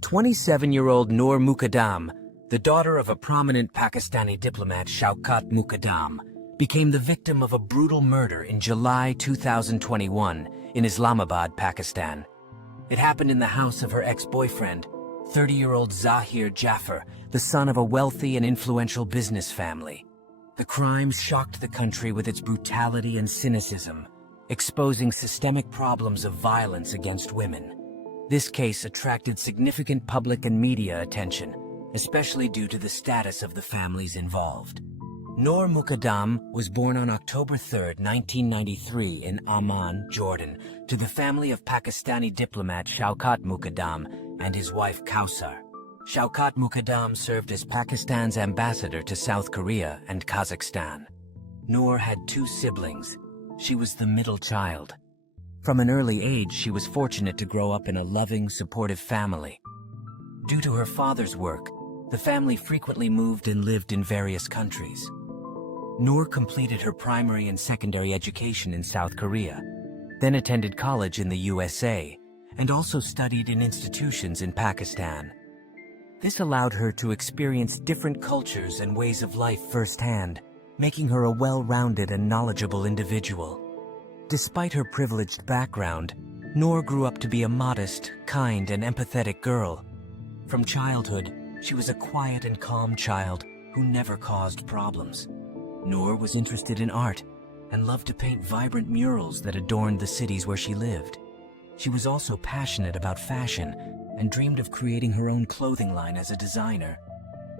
27-year-old Noor Muqadam, the daughter of a prominent Pakistani diplomat Shaukat Mukadam, became the victim of a brutal murder in July 2021 in Islamabad, Pakistan. It happened in the house of her ex-boyfriend, 30-year-old Zahir Jaffer, the son of a wealthy and influential business family. The crime shocked the country with its brutality and cynicism, exposing systemic problems of violence against women. This case attracted significant public and media attention, especially due to the status of the families involved. Noor Muqadam was born on October 3, 1993 in Amman, Jordan, to the family of Pakistani diplomat Shaukat Mukadam and his wife Kausar. Shaukat Mukadam served as Pakistan's ambassador to South Korea and Kazakhstan. Noor had two siblings. She was the middle child. From an early age, she was fortunate to grow up in a loving, supportive family. Due to her father's work, the family frequently moved and lived in various countries. Noor completed her primary and secondary education in South Korea, then attended college in the USA, and also studied in institutions in Pakistan. This allowed her to experience different cultures and ways of life firsthand, making her a well-rounded and knowledgeable individual. Despite her privileged background, Noor grew up to be a modest, kind, and empathetic girl. From childhood, she was a quiet and calm child who never caused problems. Noor was interested in art and loved to paint vibrant murals that adorned the cities where she lived. She was also passionate about fashion and dreamed of creating her own clothing line as a designer.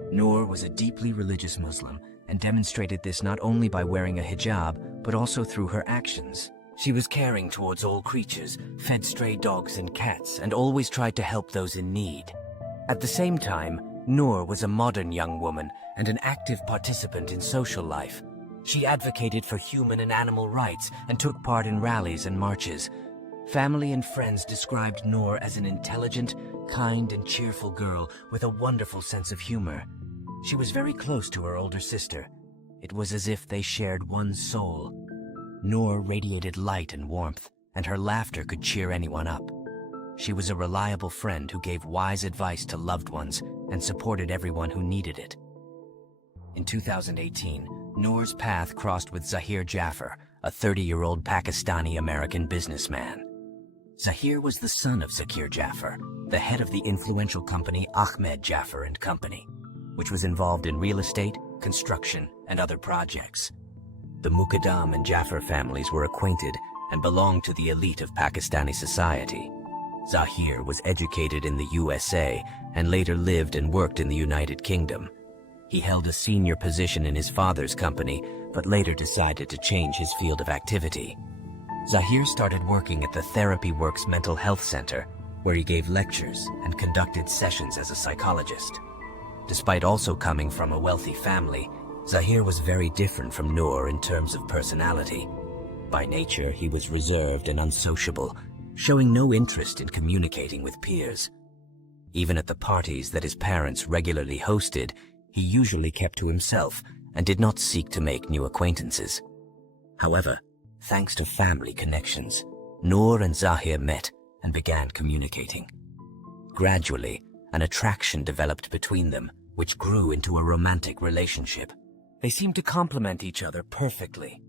Noor was a deeply religious Muslim and demonstrated this not only by wearing a hijab, but also through her actions. She was caring towards all creatures, fed stray dogs and cats, and always tried to help those in need. At the same time, Noor was a modern young woman and an active participant in social life. She advocated for human and animal rights and took part in rallies and marches. Family and friends described Noor as an intelligent, kind, and cheerful girl with a wonderful sense of humor. She was very close to her older sister. It was as if they shared one soul. Noor radiated light and warmth, and her laughter could cheer anyone up. She was a reliable friend who gave wise advice to loved ones and supported everyone who needed it. In 2018, Noor's path crossed with Zahir Jaffer, a 30-year-old Pakistani-American businessman. Zahir was the son of Zakir Jaffer, the head of the influential company Ahmed Jaffer and Company, which was involved in real estate, construction, and other projects. The Muqadam and Jaffer families were acquainted and belonged to the elite of Pakistani society. Zahir was educated in the USA and later lived and worked in the United Kingdom. He held a senior position in his father's company, but later decided to change his field of activity. Zahir started working at the Therapy Works Mental Health Center, where he gave lectures and conducted sessions as a psychologist. Despite also coming from a wealthy family, Zahir was very different from Noor in terms of personality. By nature, he was reserved and unsociable, showing no interest in communicating with peers. Even at the parties that his parents regularly hosted, he usually kept to himself and did not seek to make new acquaintances. However, thanks to family connections, Noor and Zahir met and began communicating. Gradually, an attraction developed between them, which grew into a romantic relationship. They seemed to complement each other perfectly.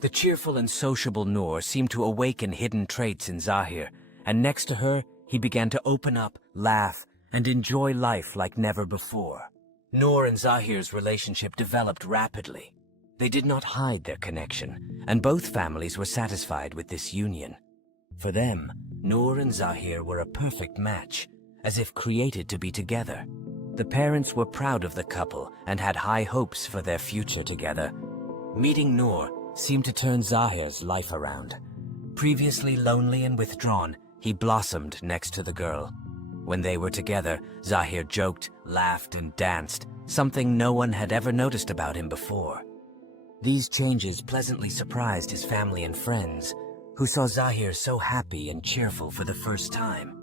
The cheerful and sociable Noor seemed to awaken hidden traits in Zahir, and next to her, he began to open up, laugh, and enjoy life like never before. Noor and Zahir's relationship developed rapidly. They did not hide their connection, and both families were satisfied with this union. For them, Noor and Zahir were a perfect match, as if created to be together. The parents were proud of the couple and had high hopes for their future together. Meeting Noor seemed to turn Zahir's life around. Previously lonely and withdrawn, he blossomed next to the girl. When they were together, Zahir joked, laughed, and danced, something no one had ever noticed about him before. These changes pleasantly surprised his family and friends, who saw Zahir so happy and cheerful for the first time.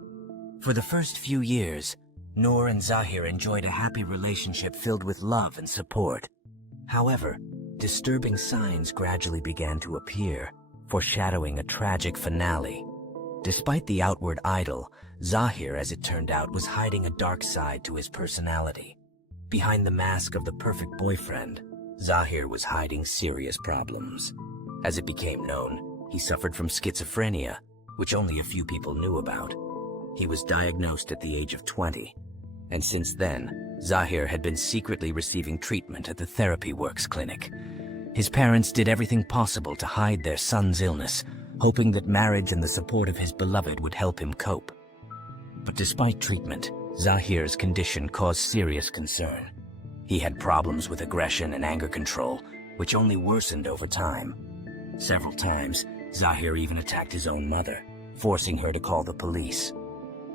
For the first few years, Noor and Zahir enjoyed a happy relationship filled with love and support. However, disturbing signs gradually began to appear, foreshadowing a tragic finale. Despite the outward idyll, Zahir, as it turned out, was hiding a dark side to his personality. Behind the mask of the perfect boyfriend, Zahir was hiding serious problems. As it became known, he suffered from schizophrenia, which only a few people knew about. He was diagnosed at the age of 20, and since then, Zahir had been secretly receiving treatment at the Therapy Works clinic. His parents did everything possible to hide their son's illness, hoping that marriage and the support of his beloved would help him cope. But despite treatment, Zahir's condition caused serious concern. He had problems with aggression and anger control, which only worsened over time. Several times, Zahir even attacked his own mother, forcing her to call the police.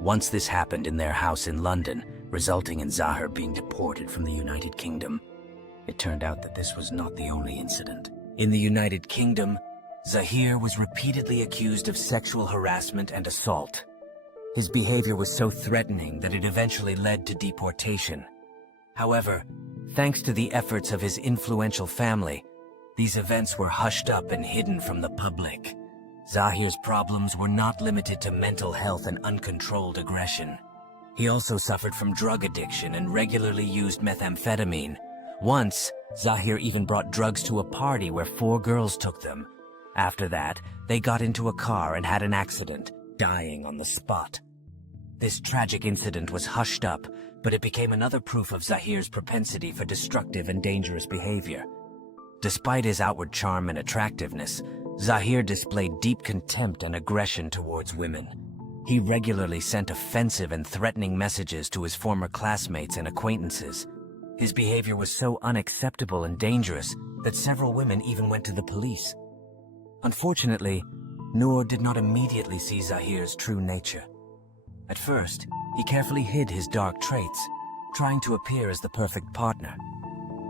Once this happened in their house in London, resulting in Zahir being deported from the United Kingdom. It turned out that this was not the only incident. In the United Kingdom, Zahir was repeatedly accused of sexual harassment and assault. His behavior was so threatening that it eventually led to deportation. However, thanks to the efforts of his influential family, these events were hushed up and hidden from the public. Zahir's problems were not limited to mental health and uncontrolled aggression. He also suffered from drug addiction and regularly used methamphetamine. Once, Zahir even brought drugs to a party where 4 girls took them. After that, they got into a car and had an accident, dying on the spot. This tragic incident was hushed up, but it became another proof of Zahir's propensity for destructive and dangerous behavior. Despite his outward charm and attractiveness, Zahir displayed deep contempt and aggression towards women. He regularly sent offensive and threatening messages to his former classmates and acquaintances. His behavior was so unacceptable and dangerous that several women even went to the police. Unfortunately, Noor did not immediately see Zahir's true nature. At first, he carefully hid his dark traits, trying to appear as the perfect partner.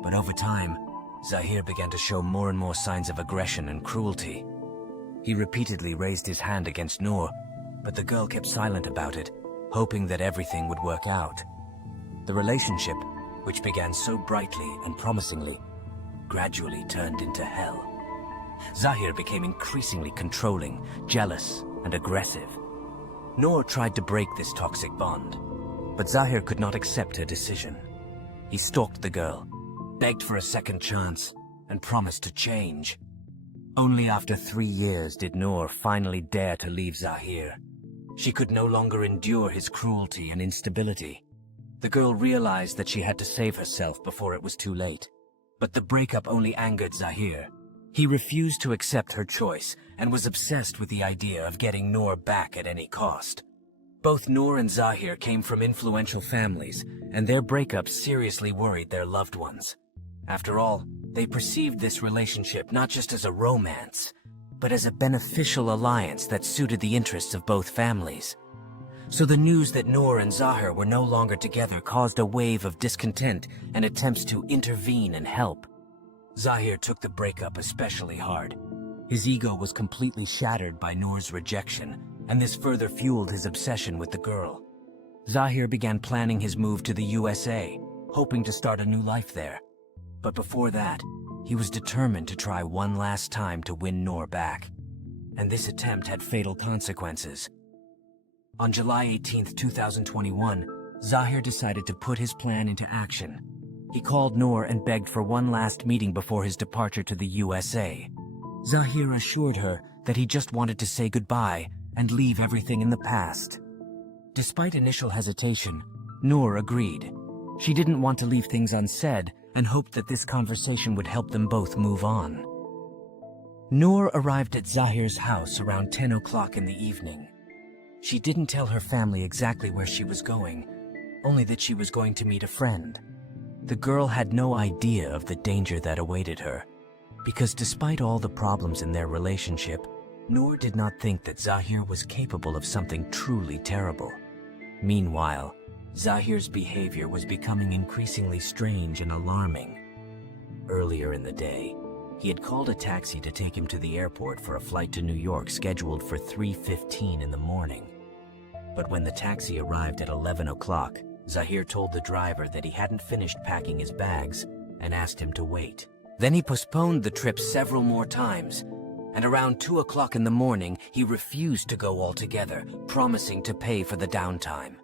But over time, Zahir began to show more and more signs of aggression and cruelty. He repeatedly raised his hand against Noor, but the girl kept silent about it, hoping that everything would work out. The relationship, which began so brightly and promisingly, gradually turned into hell. Zahir became increasingly controlling, jealous, and aggressive. Noor tried to break this toxic bond, but Zahir could not accept her decision. He stalked the girl, begged for a second chance, and promised to change. Only after 3 years did Noor finally dare to leave Zahir. She could no longer endure his cruelty and instability. The girl realized that she had to save herself before it was too late. But the breakup only angered Zahir. He refused to accept her choice and was obsessed with the idea of getting Noor back at any cost. Both Noor and Zahir came from influential families, and their breakup seriously worried their loved ones. After all, they perceived this relationship not just as a romance, but as a beneficial alliance that suited the interests of both families. So the news that Noor and Zahir were no longer together caused a wave of discontent and attempts to intervene and help. Zahir took the breakup especially hard. His ego was completely shattered by Noor's rejection, and this further fueled his obsession with the girl. Zahir began planning his move to the USA, hoping to start a new life there. But before that, he was determined to try one last time to win Noor back. And this attempt had fatal consequences. On July 18, 2021, Zahir decided to put his plan into action. He called Noor and begged for one last meeting before his departure to the USA. Zahir assured her that he just wanted to say goodbye and leave everything in the past. Despite initial hesitation, Noor agreed. She didn't want to leave things unsaid and hoped that this conversation would help them both move on. Noor arrived at Zahir's house around 10 o'clock in the evening. She didn't tell her family exactly where she was going, only that she was going to meet a friend. The girl had no idea of the danger that awaited her, because despite all the problems in their relationship, Noor did not think that Zahir was capable of something truly terrible. Meanwhile, Zahir's behavior was becoming increasingly strange and alarming. Earlier in the day, he had called a taxi to take him to the airport for a flight to New York scheduled for 3:15 in the morning. But when the taxi arrived at 11 o'clock, Zahir told the driver that he hadn't finished packing his bags and asked him to wait. Then he postponed the trip several more times, and around 2 o'clock in the morning, he refused to go altogether, promising to pay for the downtime.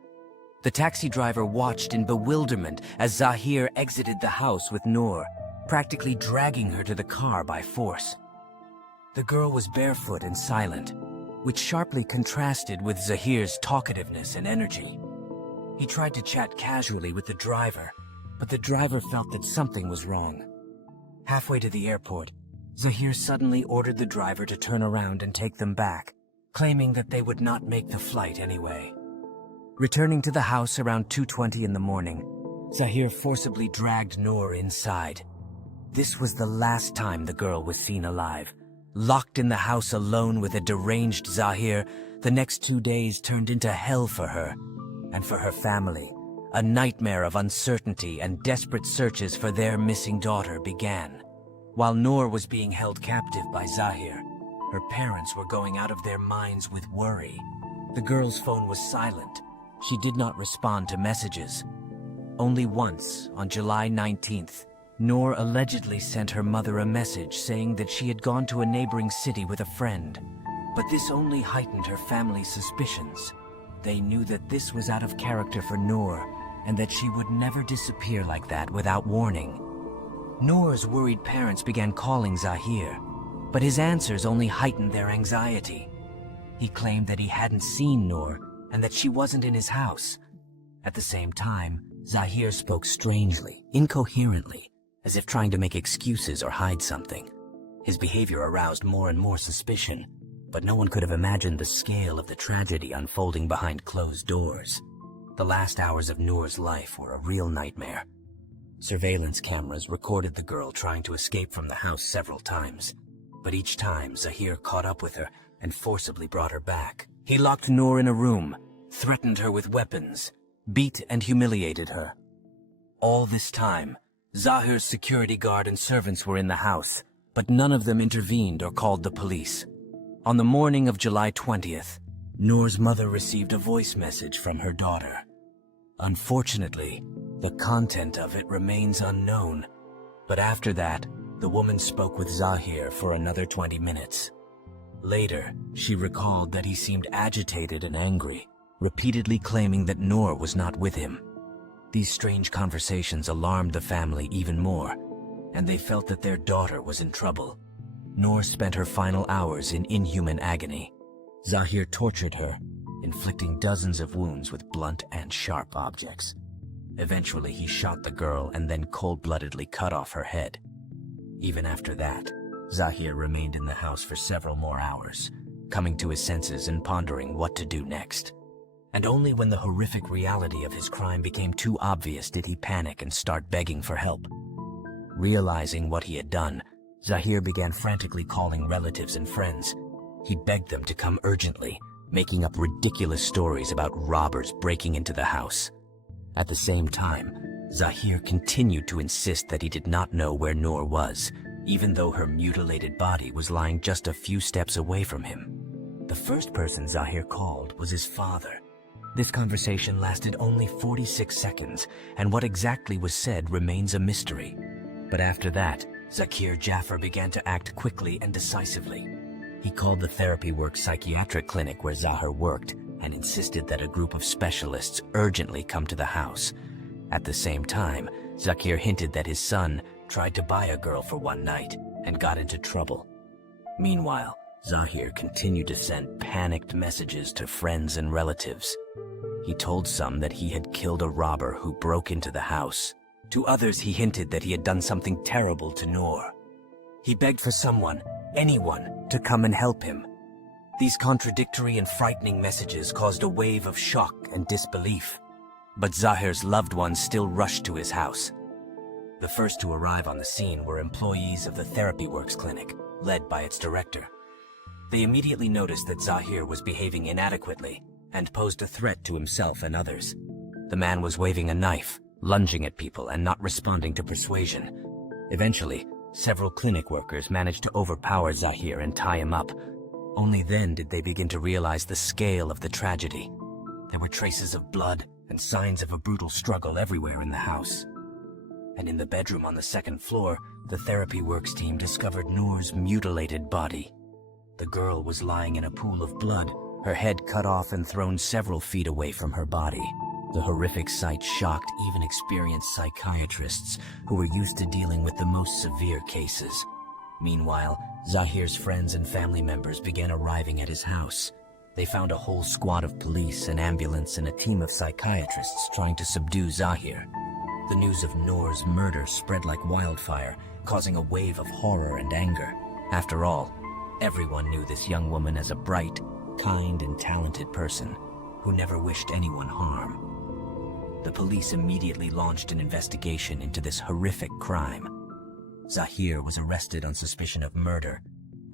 The taxi driver watched in bewilderment as Zahir exited the house with Noor, practically dragging her to the car by force. The girl was barefoot and silent, which sharply contrasted with Zahir's talkativeness and energy. He tried to chat casually with the driver, but the driver felt that something was wrong. Halfway to the airport, Zahir suddenly ordered the driver to turn around and take them back, claiming that they would not make the flight anyway. Returning to the house around 2:20 in the morning, Zahir forcibly dragged Noor inside. This was the last time the girl was seen alive. Locked in the house alone with a deranged Zahir, the next 2 days turned into hell for her and for her family. A nightmare of uncertainty and desperate searches for their missing daughter began. While Noor was being held captive by Zahir, her parents were going out of their minds with worry. The girl's phone was silent. She did not respond to messages. Only once, on July 19th, Noor allegedly sent her mother a message saying that she had gone to a neighboring city with a friend. But this only heightened her family's suspicions. They knew that this was out of character for Noor, and that she would never disappear like that without warning. Noor's worried parents began calling Zahir, but his answers only heightened their anxiety. He claimed that he hadn't seen Noor and that she wasn't in his house. At the same time, Zahir spoke strangely, incoherently, as if trying to make excuses or hide something. His behavior aroused more and more suspicion, but no one could have imagined the scale of the tragedy unfolding behind closed doors. The last hours of Noor's life were a real nightmare. Surveillance cameras recorded the girl trying to escape from the house several times, but each time Zahir caught up with her and forcibly brought her back. He locked Noor in a room, threatened her with weapons, beat and humiliated her. All this time, Zahir's security guard and servants were in the house, but none of them intervened or called the police. On the morning of July 20th, Noor's mother received a voice message from her daughter. Unfortunately, the content of it remains unknown, but after that, the woman spoke with Zahir for another 20 minutes. Later, she recalled that he seemed agitated and angry, repeatedly claiming that Noor was not with him. These strange conversations alarmed the family even more, and they felt that their daughter was in trouble. Noor spent her final hours in inhuman agony. Zahir tortured her, inflicting dozens of wounds with blunt and sharp objects. Eventually, he shot the girl and then cold-bloodedly cut off her head. Even after that, Zahir remained in the house for several more hours, coming to his senses and pondering what to do next. And only when the horrific reality of his crime became too obvious did he panic and start begging for help. Realizing what he had done, Zahir began frantically calling relatives and friends. He begged them to come urgently, making up ridiculous stories about robbers breaking into the house. At the same time, Zahir continued to insist that he did not know where Noor was, even though her mutilated body was lying just a few steps away from him. The first person Zahir called was his father. This conversation lasted only 46 seconds, and what exactly was said remains a mystery. But after that, Zakir Jaffer began to act quickly and decisively. He called the Therapy Works psychiatric clinic where Zahir worked and insisted that a group of specialists urgently come to the house. At the same time, Zakir hinted that his son tried to buy a girl for one night and got into trouble. Meanwhile, Zahir continued to send panicked messages to friends and relatives. He told some that he had killed a robber who broke into the house. To others, he hinted that he had done something terrible to Noor. He begged for someone, anyone, to come and help him. These contradictory and frightening messages caused a wave of shock and disbelief. But Zahir's loved ones still rushed to his house. The first to arrive on the scene were employees of the Therapy Works clinic, led by its director. They immediately noticed that Zahir was behaving inadequately and posed a threat to himself and others. The man was waving a knife, lunging at people, and not responding to persuasion. Eventually, several clinic workers managed to overpower Zahir and tie him up. Only then did they begin to realize the scale of the tragedy. There were traces of blood and signs of a brutal struggle everywhere in the house. And in the bedroom on the second floor, the Therapy Works team discovered Noor's mutilated body. The girl was lying in a pool of blood, her head cut off and thrown several feet away from her body. The horrific sight shocked even experienced psychiatrists who were used to dealing with the most severe cases. Meanwhile, Zahir's friends and family members began arriving at his house. They found a whole squad of police, an ambulance, and a team of psychiatrists trying to subdue Zahir. The news of Noor's murder spread like wildfire, causing a wave of horror and anger. After all, everyone knew this young woman as a bright, kind, and talented person who never wished anyone harm. The police immediately launched an investigation into this horrific crime. Zahir was arrested on suspicion of murder,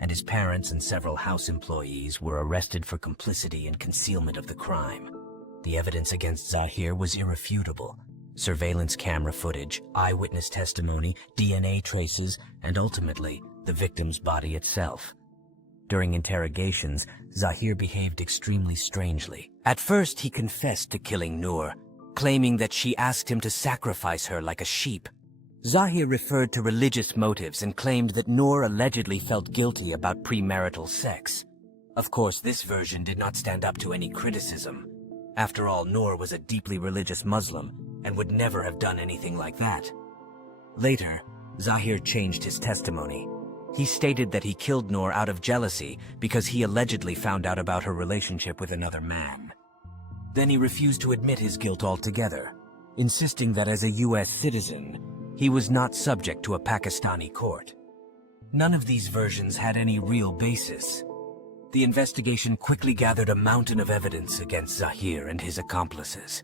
and his parents and several house employees were arrested for complicity and concealment of the crime. The evidence against Zahir was irrefutable. Surveillance camera footage, eyewitness testimony, DNA traces, and ultimately, the victim's body itself. During interrogations, Zahir behaved extremely strangely. At first, he confessed to killing Noor, claiming that she asked him to sacrifice her like a sheep. Zahir referred to religious motives and claimed that Noor allegedly felt guilty about premarital sex. Of course, this version did not stand up to any criticism. After all, Noor was a deeply religious Muslim and would never have done anything like that. Later, Zahir changed his testimony. He stated that he killed Noor out of jealousy because he allegedly found out about her relationship with another man. Then he refused to admit his guilt altogether, insisting that as a U.S. citizen, he was not subject to a Pakistani court. None of these versions had any real basis. The investigation quickly gathered a mountain of evidence against Zahir and his accomplices.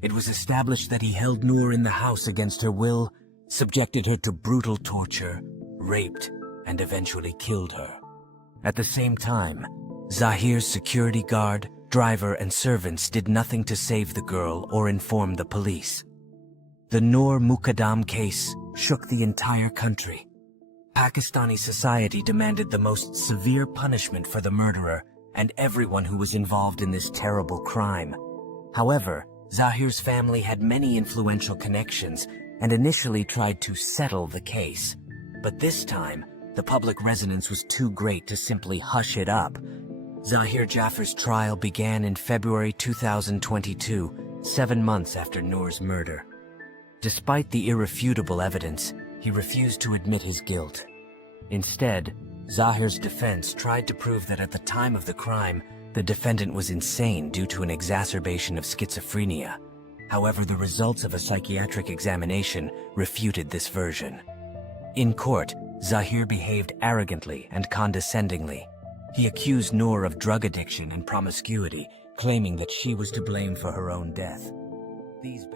It was established that he held Noor in the house against her will, subjected her to brutal torture, raped, and eventually killed her. At the same time, Zahir's security guard, driver, and servants did nothing to save the girl or inform the police. The Noor Muqadam case shook the entire country. Pakistani society demanded the most severe punishment for the murderer and everyone who was involved in this terrible crime. However, Zahir's family had many influential connections and initially tried to settle the case. But this time, the public resonance was too great to simply hush it up. Zahir Jafar's trial began in February 2022, 7 months after Noor's murder. Despite the irrefutable evidence, he refused to admit his guilt. Instead, Zahir's defense tried to prove that at the time of the crime, the defendant was insane due to an exacerbation of schizophrenia. However, the results of a psychiatric examination refuted this version. In court, Zahir behaved arrogantly and condescendingly. He accused Noor of drug addiction and promiscuity, claiming that she was to blame for her own death. These